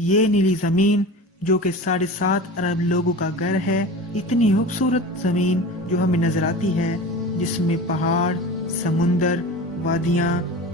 ये नीली जमीन जो कि 7.5 अरब लोगों का घर है, इतनी खूबसूरत जमीन जो हमें नजर आती है, जिसमें पहाड़, समुंदर, वादियां,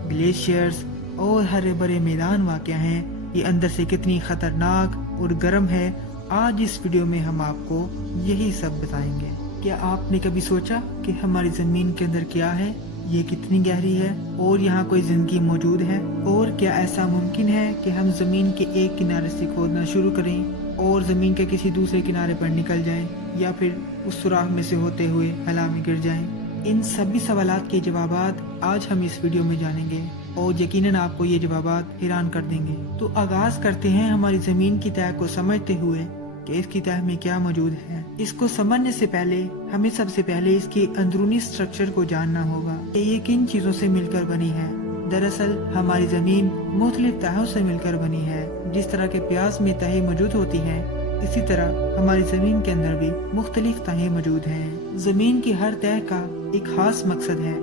ग्लेशियर्स और हरे भरे मैदान वाक़ हैं, ये अंदर से कितनी खतरनाक और गर्म है। आज इस वीडियो में हम आपको यही सब बताएंगे। क्या आपने कभी सोचा कि हमारी जमीन के अंदर क्या है, ये कितनी गहरी है और यहाँ कोई जिंदगी मौजूद है? और क्या ऐसा मुमकिन है कि हम जमीन के एक किनारे से खोदना शुरू करें और जमीन के किसी दूसरे किनारे पर निकल जाएं, या फिर उस सुराख में से होते हुए हला में गिर जाएं? इन सभी सवालात के जवाबात आज हम इस वीडियो में जानेंगे और यकीनन आपको ये जवाबात हैरान कर देंगे। तो आगाज करते हैं हमारी जमीन की तह को समझते हुए कि इसकी तह में क्या मौजूद है। इसको समझने से पहले हमें सबसे पहले इसके अंदरूनी स्ट्रक्चर को जानना होगा कि ये किन चीजों से मिलकर बनी है। दरअसल हमारी जमीन मुख्तलिफ तहों से मिलकर बनी है। जिस तरह के प्याज में तहें मौजूद होती हैं, इसी तरह हमारी जमीन के अंदर भी मुख्तलिफ तहें मौजूद हैं। जमीन की हर तह का एक खास मकसद है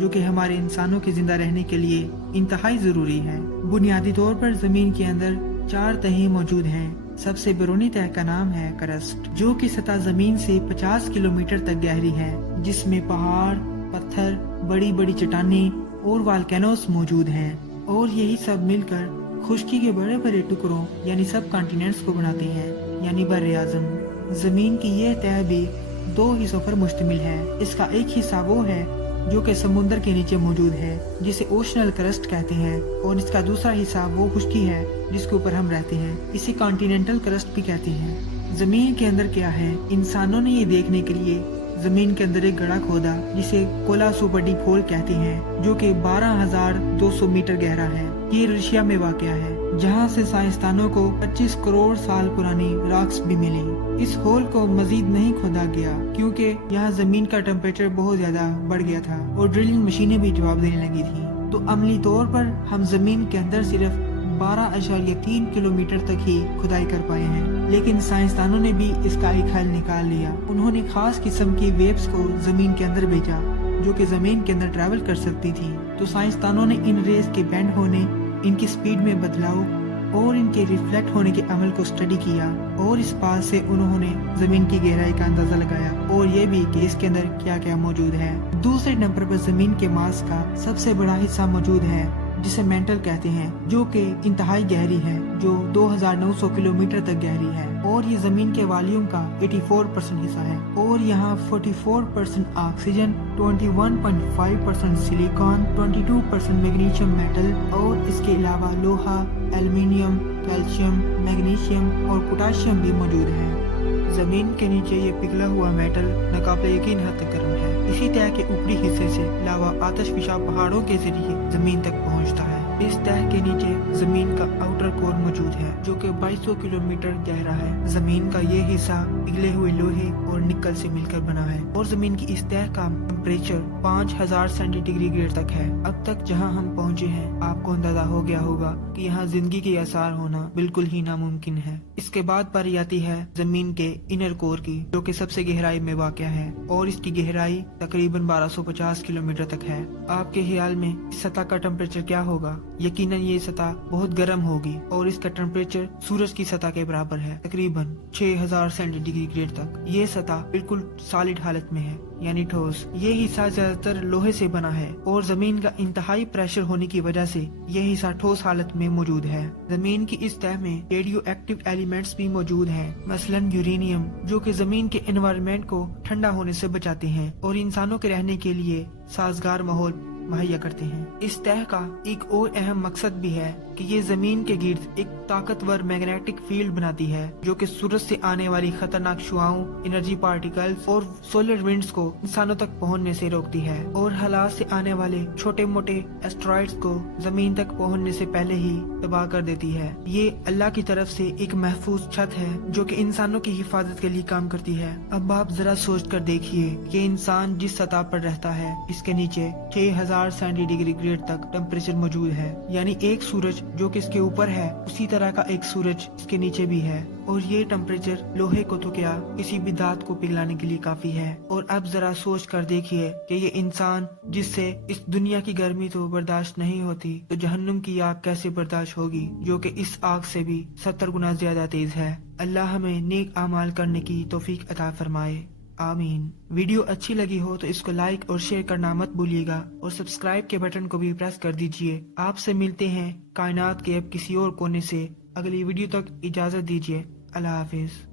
जो कि हमारे इंसानों के जिंदा रहने के लिए इंतहाई जरूरी है। बुनियादी तौर पर जमीन के अंदर 4 तहें मौजूद हैं। सबसे बैरूनी तह का नाम है क्रस्ट, जो कि सतह जमीन से 50 किलोमीटर तक गहरी है, जिसमें पहाड़, पत्थर, बड़ी बड़ी चट्टानें और वाल्केनोस मौजूद हैं। और यही सब मिलकर खुश्की के बड़े बड़े टुकड़ों यानी सब कॉन्टिनेंट्स को बनाते हैं, यानी बर्रे आज़म। जमीन की यह तह भी 2 हिस्सों पर मुश्तमिल है। इसका एक हिस्सा वो है जो कि समुद्र के नीचे मौजूद है, जिसे ओशनल क्रस्ट कहते हैं, और इसका दूसरा हिस्सा वो खुश्की है जिसके ऊपर हम रहते हैं। इसे कॉन्टिनेंटल क्रस्ट भी कहते हैं। जमीन के अंदर क्या है, इंसानों ने ये देखने के लिए जमीन के अंदर एक गड्ढा खोदा जिसे कोला सुपर डीप होल कहते हैं, जो कि 12,200 मीटर गहरा है। ये रशिया में वाक़या है, जहाँ से साइंसदानों को 25 करोड़ साल पुरानी रॉक्स भी मिली। इस होल को मजीद नहीं खोदा गया क्योंकि यहाँ जमीन का टेम्परेचर बहुत ज्यादा बढ़ गया था और ड्रिलिंग मशीनें भी जवाब देने लगी थी। तो अमली तौर पर हम जमीन के अंदर सिर्फ 12.3 किलोमीटर तक ही खुदाई कर पाए हैं, लेकिन साइंसदानों ने भी इसका एक हल निकाल लिया। उन्होंने खास किस्म की वेव्स को जमीन के अंदर भेजा जो कि जमीन के अंदर ट्रैवल कर सकती थी। तो साइंसदानों ने इन रेस के बेंड होने, इनकी स्पीड में बदलाव और इनके रिफ्लेक्ट होने के अमल को स्टडी किया, और इस बात से उन्होंने जमीन की गहराई का अंदाजा लगाया और ये भी कि इसके अंदर क्या क्या मौजूद है। दूसरे नंबर पर जमीन के मास का सबसे बड़ा हिस्सा मौजूद है जिसे मेंटल कहते हैं, जो कि इंतहाई गहरी है, जो 2,900 किलोमीटर तक गहरी है, और ये जमीन के वॉल्यूम का 84% हिस्सा है। और यहाँ 44% ऑक्सीजन, 21.5% सिलिकॉन, 22% मैग्नीशियम मेटल और इसके अलावा लोहा, एल्युमिनियम, कैल्शियम, मैग्नीशियम और पोटाशियम भी मौजूद है। जमीन के नीचे ये पिघला हुआ मेटल नाकाबिले यकीन हद तक गर्म है। इसी तह के ऊपरी हिस्से से लावा आतिशफिशा पहाड़ों के जरिए जमीन तक पहुंचता है। इस तह के नीचे जमीन का आउटर कोर मौजूद है जो कि 2200 किलोमीटर गहरा है। जमीन का ये हिस्सा पिघले हुए लोहे और निकल से मिलकर बना है, और जमीन की इस तह का टेम्परेचर 5000 सेंटीग्रेड तक है। अब तक जहां हम पहुंचे हैं, आपको अंदाजा हो गया होगा कि यहाँ जिंदगी के आसार होना बिल्कुल ही नामुमकिन है। इसके बाद बारी आती है जमीन के इनर कोर की, जो कि सबसे गहराई में वाक़या है, और इसकी गहराई तकरीबन 1250 किलोमीटर तक है। आपके ख्याल में इस सतह का टेम्परेचर क्या होगा? यकीनन ये सतह बहुत गर्म होगी और इसका टेम्परेचर सूरज की सतह के बराबर है, तकरीबन 6000 सेंटीग्रेड तक। ये सतह बिल्कुल सॉलिड हालत में है, यानी ठोस। ये हिस्सा ज्यादातर लोहे से बना है और जमीन का इंतहाई प्रेशर होने की वजह से ये हिस्सा ठोस हालत में मौजूद है। जमीन की इस तह में रेडियो एक्टिव एलिमेंट्स भी मौजूद हैं, मसलन यूरेनियम, जो कि जमीन के एनवायरनमेंट को ठंडा होने से बचाते हैं और इंसानों के रहने के लिए साजगार माहौल मुहैया करते हैं। इस तह का एक और अहम मकसद भी है कि ये जमीन के गिर्द एक ताकतवर मैग्नेटिक फील्ड बनाती है, जो कि सूरज से आने वाली खतरनाक शुआओं, एनर्जी पार्टिकल्स और सोलर विंड्स को इंसानों तक पहुंचने से रोकती है, और हालात से आने वाले छोटे मोटे एस्टेरॉइड्स को जमीन तक पहुंचने से पहले ही तबाह कर देती है। ये अल्लाह की तरफ से एक महफूज छत है जो कि इंसानों की हिफाजत के लिए काम करती है। अब आप जरा सोच कर देखिए कि इंसान जिस सतह पर रहता है, इसके नीचे 6000 1000 سینٹی ڈگری گریڈ تک ٹیمپریچر موجود ہے، یعنی ایک سورج جو کہ اس کے اوپر ہے اسی طرح کا ایک سورج اس کے نیچے بھی ہے، اور یہ ٹیمپریچر لوہے کو تو کیا کسی بھی دھات کو پگھلانے کے لیے کافی ہے۔ اور اب ذرا سوچ کر دیکھیے کہ یہ انسان جس سے اس دنیا کی گرمی تو برداشت نہیں ہوتی، تو جہنم کی آگ کیسے برداشت ہوگی جو کہ اس آگ سے بھی 70 گنا زیادہ تیز ہے۔ اللہ ہمیں نیک اعمال کرنے کی توفیق عطا فرمائے، آمین۔ ویڈیو اچھی لگی ہو تو اس کو لائک اور شیئر کرنا مت بھولیے گا، اور سبسکرائب کے بٹن کو بھی پریس کر دیجئے۔ آپ سے ملتے ہیں کائنات کے اب کسی اور کونے سے۔ اگلی ویڈیو تک اجازت دیجیے، اللہ حافظ۔